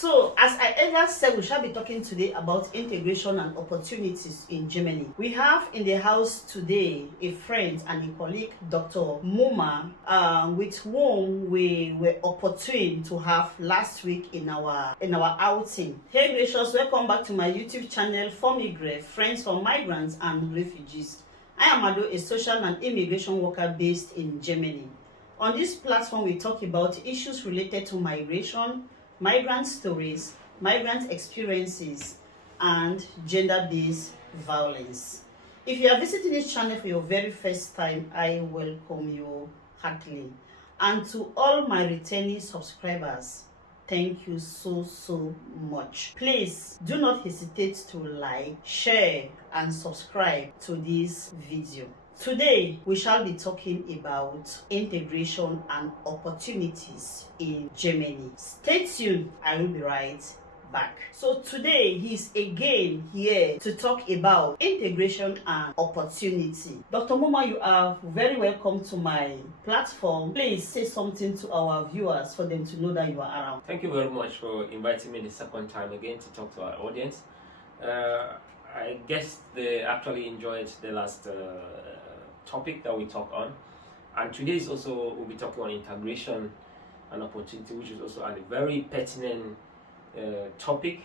So, as I earlier said, we shall be talking today about integration and opportunities in Germany. We have in the house today a friend and a colleague, Dr. Muma, with whom we were opportune to have last week in our outing. Hey gracious, welcome back to my YouTube channel FORMIGREF, Friends for Migrants and Refugees. I am Mado, a social and immigration worker based in Germany. On this platform, we talk about issues related to migration, migrant stories, migrant experiences, and gender-based violence. If you are visiting this channel for your very first time, I welcome you heartily. And to all my returning subscribers, thank you so much. Please do not hesitate to like, share, and subscribe to this video. Today, we shall be talking about integration and opportunities in Germany. Stay tuned, I will be right back. So today, he's again here to talk about integration and opportunity. Dr. Muma, you are very welcome to my platform. Please say something to our viewers for them to know that you are around. Thank you very much for inviting me the second time again to talk to our audience. I guess they actually enjoyed the last topic that we talked on, and today is also we'll be talking on integration and opportunity, which is also a very pertinent topic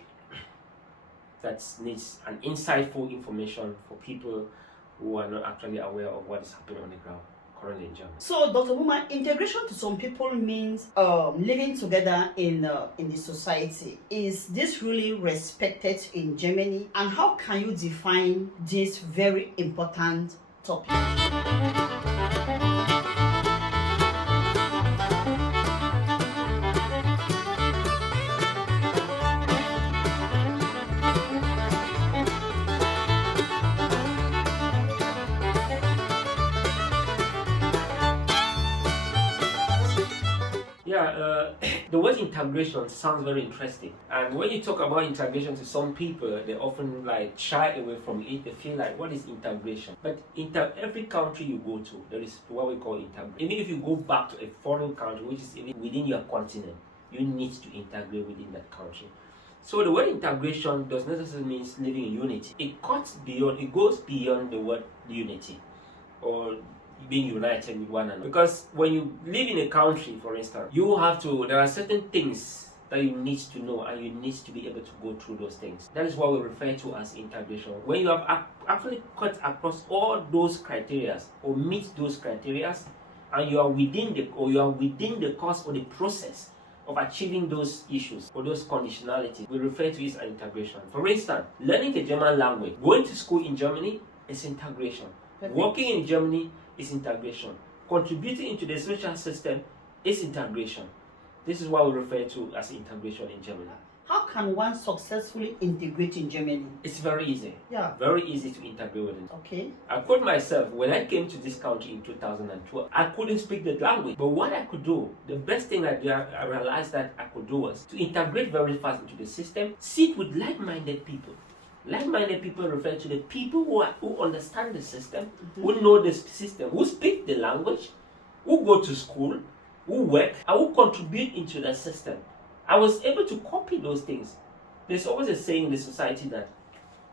that needs an insightful information for people who are not actually aware of what is happening on the ground currently in Germany. So, Dr. Muma, integration to some people means living together in the society. Is this really respected in Germany? And how can you define this very important topic? The word integration sounds very interesting, and when you talk about integration to some people, they often like shy away from it. They feel like, what is integration? But every country you go to, there is what we call integration. Even if you go back to a foreign country which is even within your continent, you need to integrate within that country. So the word integration does not necessarily mean living in unity. It goes beyond the word unity or being united with one another. Because when you live in a country, for instance, there are certain things that you need to know, and you need to be able to go through those things. That is what we refer to as integration. When you have actually cut across all those criteria or meet those criteria, and you are within the course or the process of achieving those issues or those conditionalities, we refer to it as integration. For instance, learning the German language, going to school in Germany is integration. Perfect. Working in Germany is integration. Contributing into the social system is integration. This is what we refer to as integration in Germany. How can one successfully integrate in Germany? It's very easy. Yeah. Very easy to integrate with it. Okay. I quote myself, when I came to this country in 2012, I couldn't speak the language. But what I could do, the best thing I realized that I could do was to integrate very fast into the system, sit with like-minded people. Like-minded people refer to the people who understand the system, who know the system, who speak the language, who go to school, who work, and who contribute into the system. I was able to copy those things. There's always a saying in the society that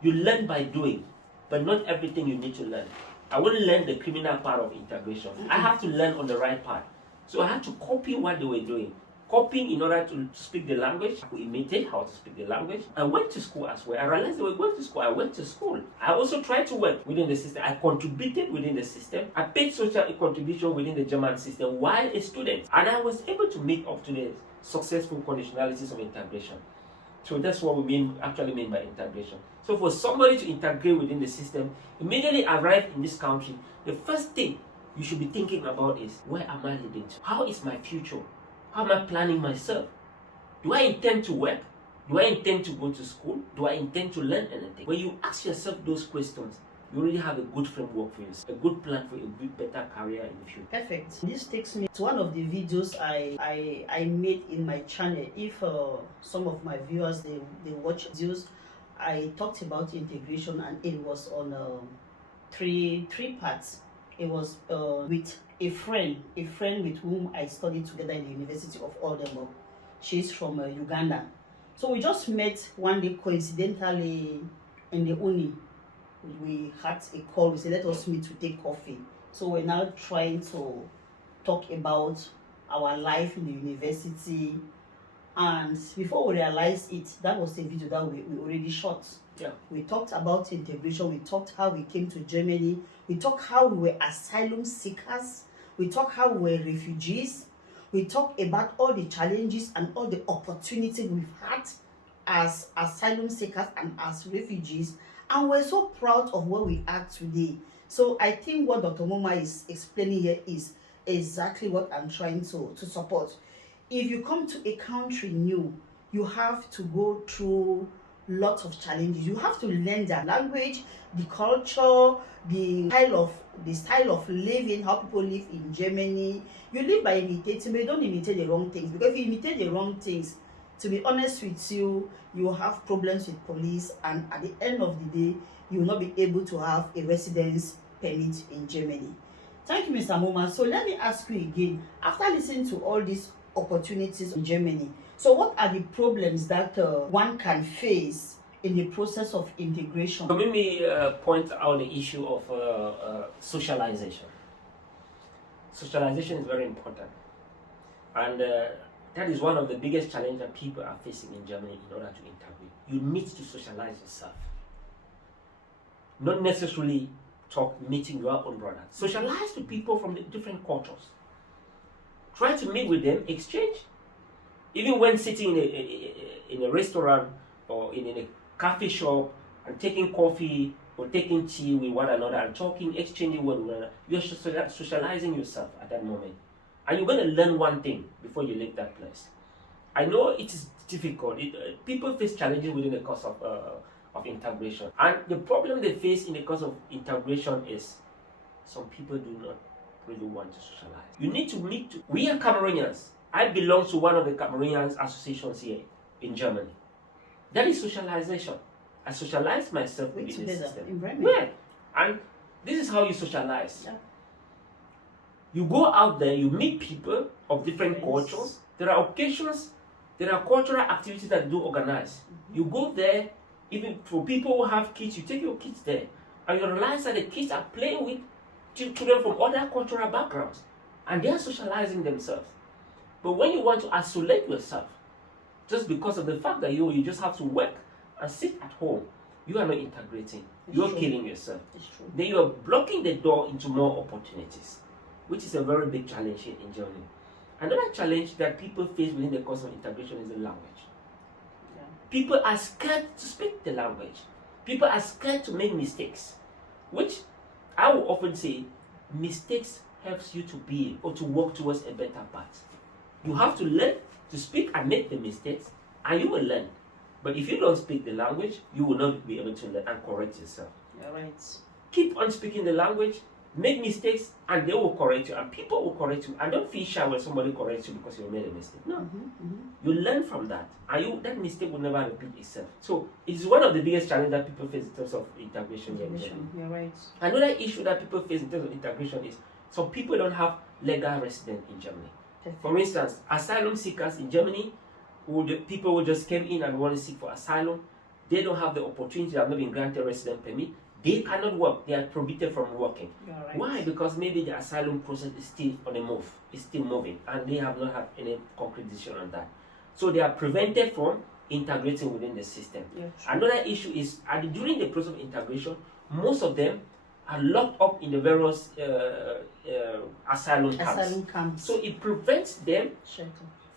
you learn by doing, but not everything you need to learn. I wouldn't learn the criminal part of integration. I have to learn on the right part. So I had to copy what they were doing. Copying in order to speak the language, I could imitate how to speak the language. I went to school as well. I realized they were going to school. I went to school. I also tried to work within the system. I contributed within the system. I paid social contribution within the German system while a student. And I was able to make up to the successful conditionalities of integration. So that's what we actually mean by integration. So for somebody to integrate within the system, immediately arrive in this country, the first thing you should be thinking about is, where am I living to? How is my future? How am I planning myself? Do I intend to work? Do I intend to go to school? Do I intend to learn anything? When you ask yourself those questions, you already have a good framework for yourself, a good plan for a better career in the future. Perfect. This takes me to one of the videos I made in my channel. If some of my viewers they watch videos, I talked about integration, and it was on three parts. It was with a friend with whom I studied together in the University of Oldenburg. She's from Uganda. So we just met one day coincidentally in the uni. We had a call. We said, let us meet to take coffee. So we're now trying to talk about our life in the university. And before we realized it, that was a video that we already shot. Yeah. We talked about integration. We talked how we came to Germany. We talked how we were asylum seekers. We talked how we were refugees. We talked about all the challenges and all the opportunities we've had as asylum seekers and as refugees. And we're so proud of where we are today. So I think what Dr. Moma is explaining here is exactly what I'm trying to support. If you come to a country new, you have to go through lots of challenges. You have to learn their language, the culture, the style of living, how people live in Germany. You live by imitating, but you don't imitate the wrong things. Because if you imitate the wrong things, to be honest with you, you will have problems with police, and at the end of the day, you will not be able to have a residence permit in Germany. Thank you, Mr. Moma. So let me ask you again, after listening to all these opportunities in Germany, so what are the problems that one can face in the process of integration? So let me point out the issue of socialization. Socialization is very important, and that is one of the biggest challenges that people are facing in Germany in order to integrate. You need to socialize yourself, not necessarily meeting your own brother. Socialize with people from the different cultures. Try to meet with them, exchange. Even when sitting in a restaurant or in a coffee shop and taking coffee or taking tea with one another and talking, exchanging with one another, you're socializing yourself at that moment. And you're going to learn one thing before you leave that place. I know it is difficult. People face challenges within the course of integration. And the problem they face in the course of integration is some people do not really want to socialize. You need to meet. We are Cameroonians. I belong to one of the Cameroonian associations here in Germany. That is socialization. I socialize myself within the system. Yeah. And this is how you socialize. Yeah. You go out there, you meet people of different cultures. There are occasions, there are cultural activities that do organize. You go there, even for people who have kids, you take your kids there. And you realize that the kids are playing with children from other cultural backgrounds. And they are socializing themselves. But when you want to isolate yourself, just because of the fact that you just have to work and sit at home, you are not integrating. You're killing yourself. Then you are blocking the door into more opportunities, which is a very big challenge here in Germany. Another challenge that people face within the course of integration is the language. Yeah. People are scared to speak the language. People are scared to make mistakes, which I will often say, mistakes helps you to be or to work towards a better path. You have to learn to speak and make the mistakes, and you will learn. But if you don't speak the language, you will not be able to learn and correct yourself. You're right. Keep on speaking the language, make mistakes, and they will correct you, and people will correct you. And don't feel shy when somebody corrects you because you made a mistake. No. You learn from that, and that mistake will never repeat itself. So it's one of the biggest challenges that people face in terms of integration. You're right. Another issue that people face in terms of integration is some people don't have legal residence in Germany. For instance, asylum seekers in Germany, people who just came in and want to seek for asylum, they don't have the opportunity, they have not been granted residence permit. They cannot work. They are prohibited from working. Right. Why? Because maybe the asylum process is still on the move. It's still moving, and they have not had any concrete decision on that. So they are prevented from integrating within the system. Yeah, another issue is during the process of integration, most of them are locked up in the various asylum camps. So it prevents them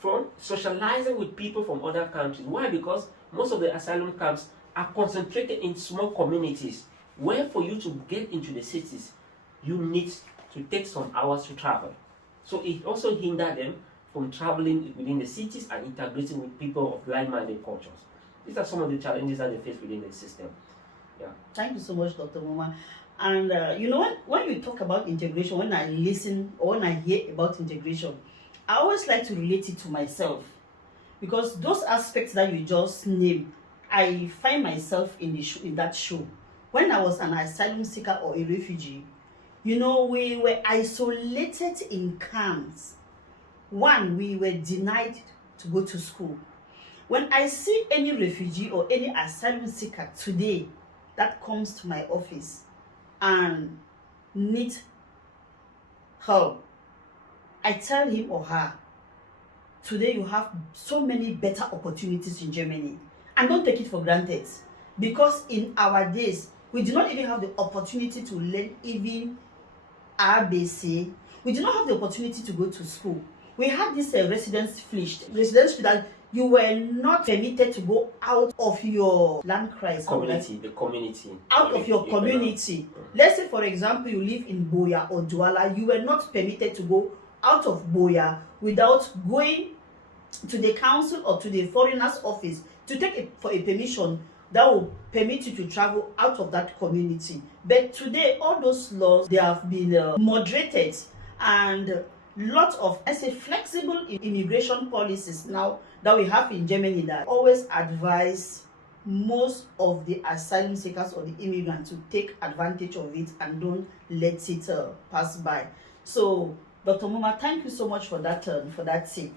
from socializing with people from other countries. Why? Because most of the asylum camps are concentrated in small communities, where for you to get into the cities, you need to take some hours to travel. So it also hinders them from traveling within the cities and integrating with people of like-minded cultures. These are some of the challenges that they face within the system. Yeah. Thank you so much, Dr. Moma. And you know, when you talk about integration, when I listen or when I hear about integration, I always like to relate it to myself, because those aspects that you just named, I find myself in that shoe. When I was an asylum seeker or a refugee, you know, we were isolated in camps. One, we were denied to go to school. When I see any refugee or any asylum seeker today that comes to my office and needs help, I tell him or her, today you have so many better opportunities in Germany. And don't take it for granted. Because in our days, we do not even have the opportunity to learn even ABC. We do not have the opportunity to go to school. We had this residence pflicht that you were not permitted to go out of your Landkreis. Community. Out of your community. Let's say, for example, you live in Boya or Douala. You were not permitted to go out of Boya without going to the council or to the foreigners office to take for a permission that will permit you to travel out of that community. But today, all those laws, they have been moderated, and lot of, I say, flexible immigration policies now that we have in Germany that always advise most of the asylum seekers or the immigrants to take advantage of it and don't let it pass by. So, Dr. Muma, thank you so much for that tip.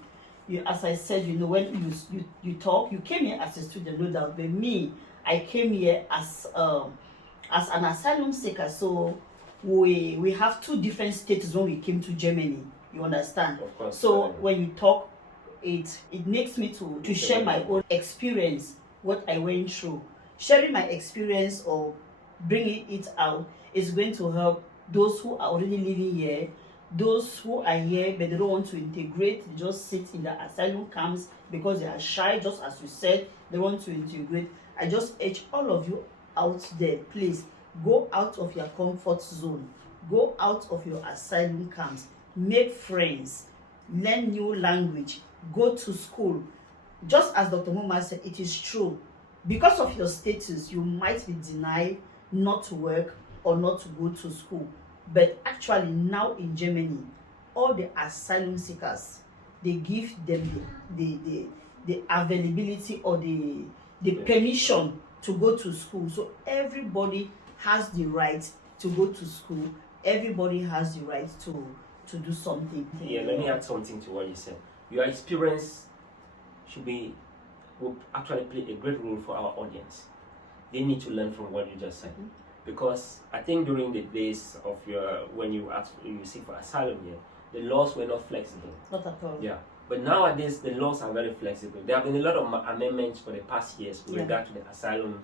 As I said, when you talk, you came here as a student, no doubt. But me, I came here as an asylum seeker. So we have two different status when we came to Germany. You understand? Of course. So when you talk, it makes me to share my own experience, what I went through. Sharing my experience or bringing it out is going to help those who are already living here, those who are here but they don't want to integrate, they just sit in the asylum camps because they are shy, just as you said, they want to integrate. I just urge all of you out there, please go out of your comfort zone, go out of your asylum camps, make friends, learn new language, go to school. Just as Dr. Muma said, it is true. Because of your status, you might be denied not to work or not to go to school. But actually now in Germany, all the asylum seekers, they give them the availability or the permission to go to school. So everybody has the right to go to school. Everybody has the right to do something. Yeah, let me add something to what you said. Your experience will actually play a great role for our audience. They need to learn from what you just said. Because I think during the days of when you seek for asylum here, the laws were not flexible. Not at all. Yeah. But nowadays the laws are very flexible. There have been a lot of amendments for the past years with regard to the asylum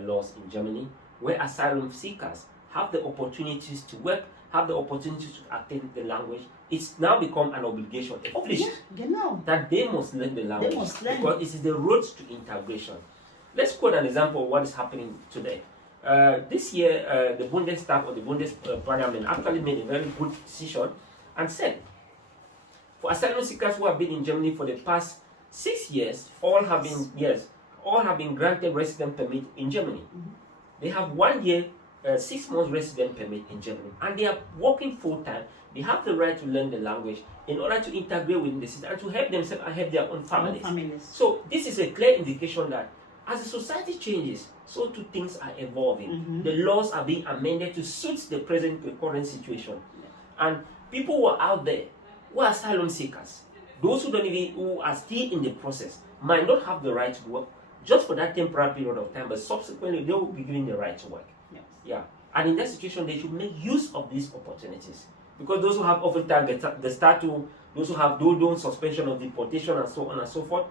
laws in Germany, where asylum seekers have the opportunities to work, have the opportunity to attain the language. It's now become an obligation, a pflicht, that they must learn the language. They must learn. Because it is the road to integration. Let's quote an example of what is happening today. This year, the Bundestag or the Bundesparlament actually made a very good decision and said, for asylum seekers who have been in Germany for the past 6 years, all have been granted resident permit in Germany. They have 1 year, 6 months resident permit in Germany, and they are working full time. They have the right to learn the language in order to integrate within the system and to help themselves and help their own families. So this is a clear indication that as the society changes, so too things are evolving. The laws are being amended to suit the current situation. And people who are out there, who are asylum seekers, those who are still in the process, might not have the right to work just for that temporary period of time, but subsequently they will be given the right to work. Yeah. And in that situation, they should make use of these opportunities. Because those who have often the statute, those who have no suspension of deportation and so on and so forth,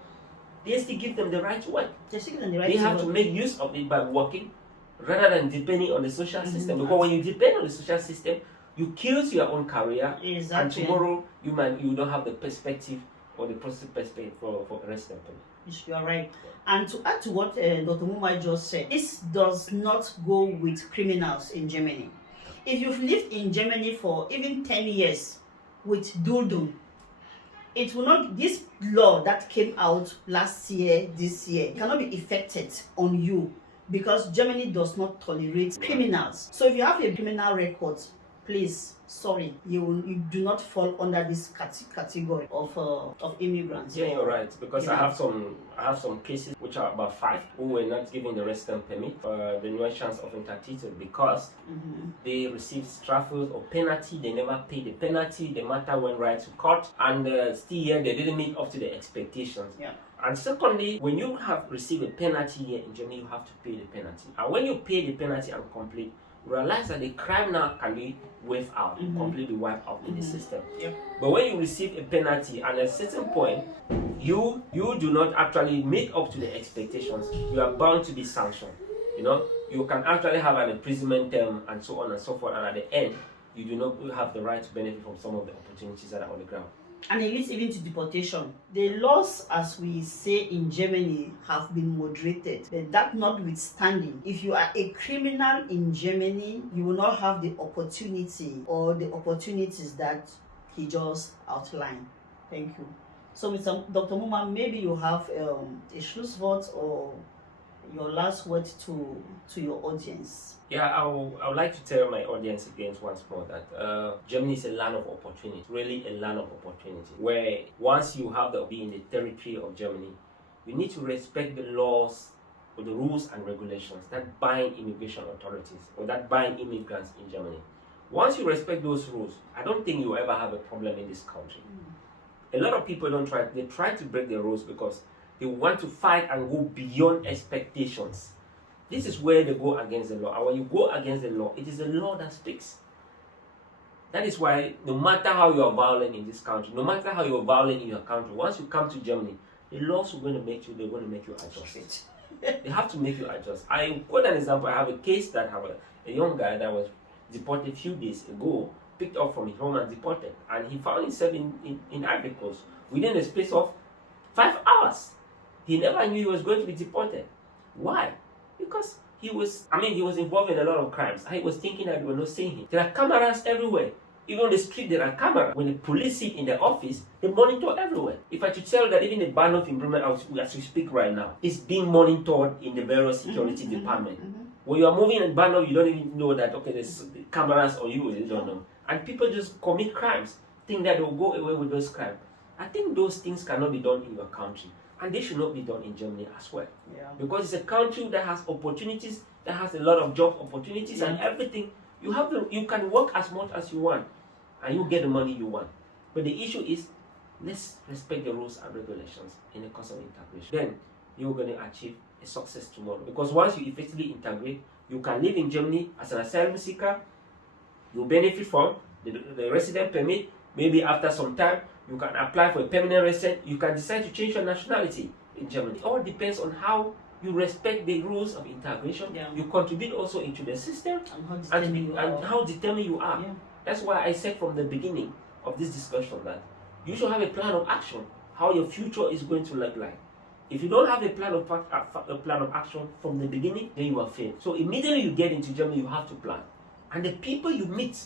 they still give them the right to work. They have to make use of it by working rather than depending on the social system. Because when you depend on the social system, you kill your own career, and tomorrow you don't have the perspective or the perspective for resident permit. You are right. And to add to what Dr. Muma just said, this does not go with criminals in Germany. If you've lived in Germany for even 10 years with Duldum, it will not, this law that came out last year, this year, cannot be effected on you because Germany does not tolerate criminals. So if you have a criminal record, please, sorry, you do not fall under this category of immigrants. Yeah, you're right. Because I have some cases which are about 5 who were not given the resident permit for the no chance of intertitle because they received strafers or penalty. They never paid the penalty. The matter went right to court, and still here they didn't meet up to the expectations. And secondly, when you have received a penalty here in Germany, you have to pay the penalty. And when you pay the penalty and complete, you realize that the crime now can be wiped out, completely wiped out in the system. Yep. But when you receive a penalty, and at a certain point, you do not actually meet up to the expectations, you are bound to be sanctioned. You know, you can actually have an imprisonment term and so on and so forth, and at the end, you do not have the right to benefit from some of the opportunities that are on the ground. And it leads even to deportation. The laws, as we say in Germany, have been moderated. But that notwithstanding, if you are a criminal in Germany, you will not have the opportunity or the opportunities that he just outlined. Thank you. So, Dr. Muma, maybe you have a Schlusswort or your last word to your audience. Yeah, I would like to tell my audience again once more that Germany is a land of opportunity, really a land of opportunity, where once you have to be in the territory of Germany, you need to respect the laws or the rules and regulations that bind immigration authorities or that bind immigrants in Germany. Once you respect those rules, I don't think you will ever have a problem in this country. A lot of people they try to break the rules because they want to fight and go beyond expectations. This is where they go against the law. And when you go against the law, it is the law that speaks. That is why no matter how you are violent in this country, no matter how you are violent in your country, once you come to Germany, the laws are going to make you, they're going to make you adjust. They have to make you adjust. I quote an example. I have a case that have a young guy that was deported a few days ago, picked up from his home and deported. And he found himself in Ivory Coast within a space of 5 hours. He never knew he was going to be deported. Why? Because he was involved in a lot of crimes. I was thinking that they were not seeing him. There are cameras everywhere. Even on the street, there are cameras. When the police sit in the office, they monitor everywhere. If I should tell that even the ban of imprisonment, as we speak right now, is being monitored in the various security departments. When you are moving in ban, you don't even know that, okay, there's cameras on you, you don't know. And people just commit crimes, think that they'll go away with those crimes. I think those things cannot be done in your country. And they should not be done in Germany as well. Yeah. Because it's a country that has opportunities, that has a lot of job opportunities and everything. You can work as much as you want and you get the money you want. But the issue is, let's respect the rules and regulations in the course of integration. Then you're going to achieve a success tomorrow. Because once you effectively integrate, you can live in Germany as an asylum seeker. You benefit from the resident permit. Maybe after some time, you can apply for a permanent resident. You can decide to change your nationality in Germany. It all depends on how you respect the rules of integration. Yeah. You contribute also into the system and how determined you are. Yeah. That's why I said from the beginning of this discussion that you should have a plan of action, how your future is going to look like. If you don't have a plan of action from the beginning, then you are failed. So immediately you get into Germany, you have to plan. And the people you meet,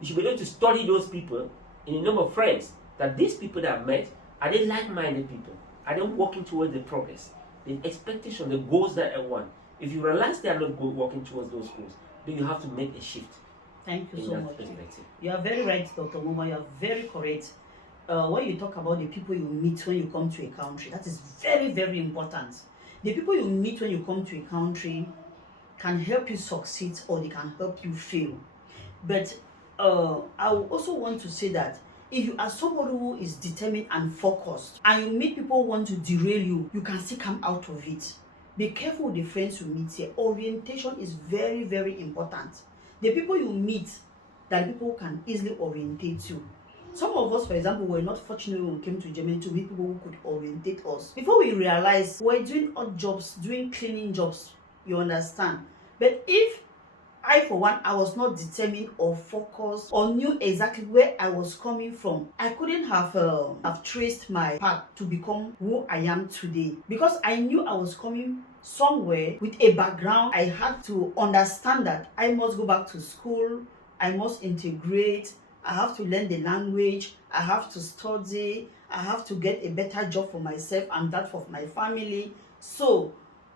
you should be able to study those people in a number of friends. That these people that I've met, are they like-minded people? Are they working towards the progress, the expectation, the goals that I want? If you realize they are not working towards those goals, then you have to make a shift. Thank you so much. You are very right, Dr. Muma. You are very correct. When you talk about the people you meet when you come to a country, that is very, very important. The people you meet when you come to a country can help you succeed or they can help you fail. But I also want to say that if you are somebody who is determined and focused and you meet people who want to derail you, you can still come out of it. Be careful with the friends you meet here. Orientation is very, very important. The people you meet, that people can easily orientate you. Some of us, for example, were not fortunate when we came to Germany to meet people who could orientate us. Before we realized, we were doing odd jobs, doing cleaning jobs, you understand. But if I, for one, I was not determined or focused or knew exactly where I was coming from, I couldn't have traced my path to become who I am today. Because I knew I was coming somewhere with a background, I had to understand that I must go back to school, I must integrate, I have to learn the language, I have to study, I have to get a better job for myself and that for my family. So,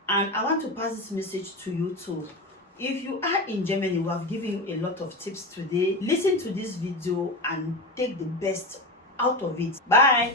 and I want to pass this message to you too. If you are in Germany, we have given you a lot of tips today. Listen to this video and take the best out of it. Bye.